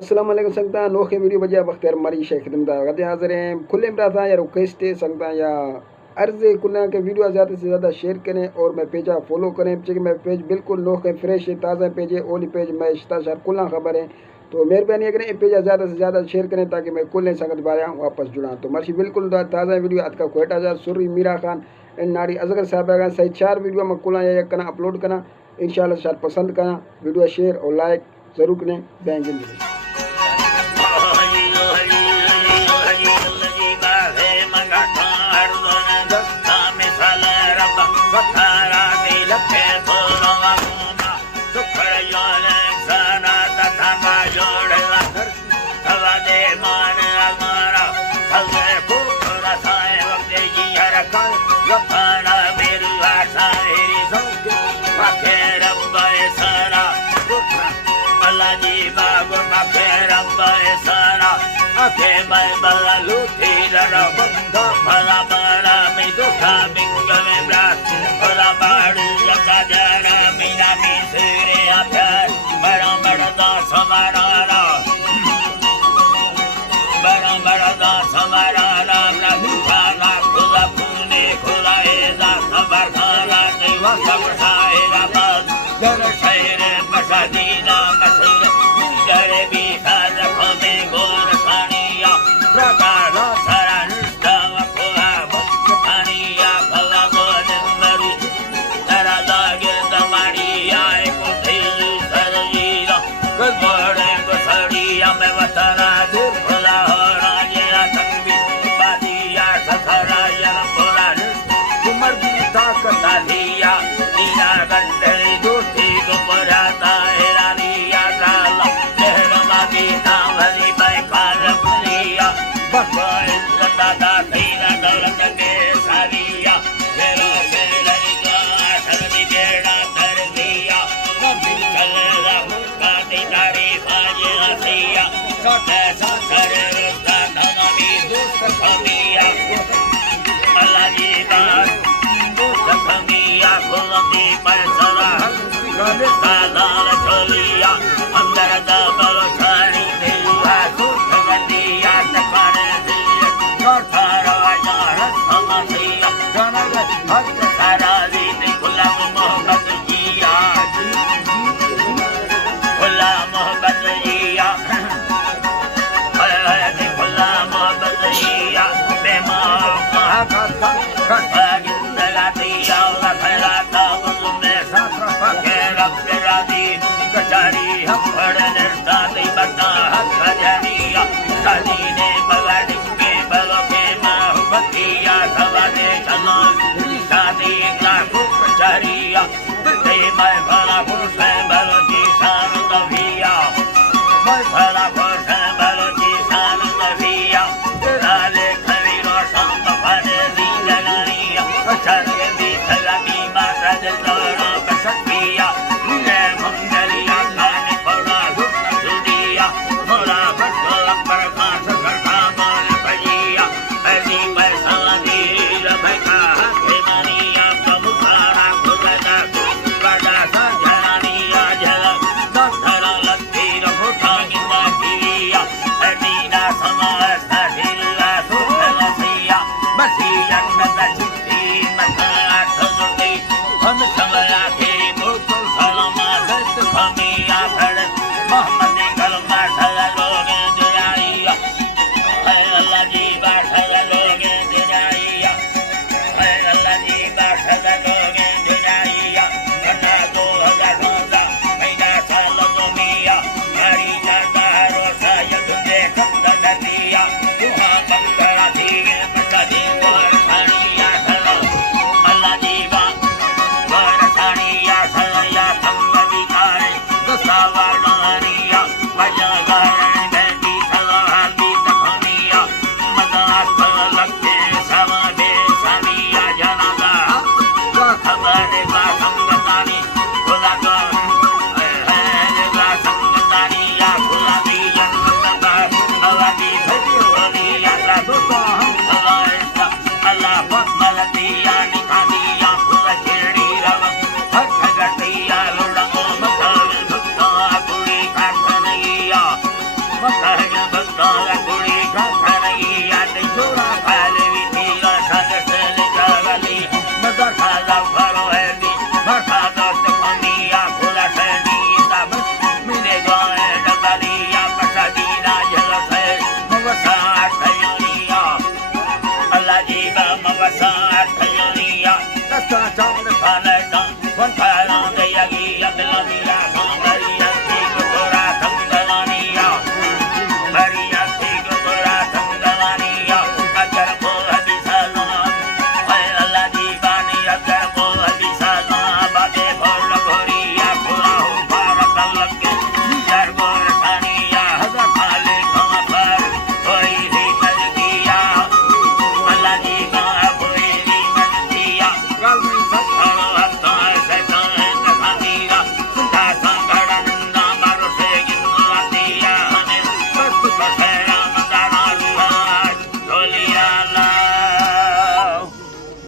अस्सलाम वालेकुम संगता नोखे वीडियो बजा बख्तियार मरी शेख खिदमत गते हाजिर हैं खुले में था या रिक्वेस्ट है संगता या अर्ज़ कुल्ला के वीडियो ज़्यादा से ज़्यादा शेयर करें और मैं पेजा फॉलो करें क्योंकि मैं पेज बिल्कुल नोखे फ्रेश है ताज़ा पेज है ओली पेज मैं शिता शहर कुल्ला खबर है तो मेहरबानी करें पेजा ज़्यादा से ज़्यादा शेयर करें ताकि मैं कुल्ले संगत बाया वापस जुड़ा तो मर्शी बिल्कुल ताज़ा वीडियो आज का कोयटा जा सुर्री मीरा खान एंड नाड़ी अजगर साहब सही 4 वीडियो में कुल्ला या करना अपलोड करना इंशाल्लाह शायद पसंद करना वीडियो शेयर और लाइक ज़रूर करें जय जिंदगी हाँ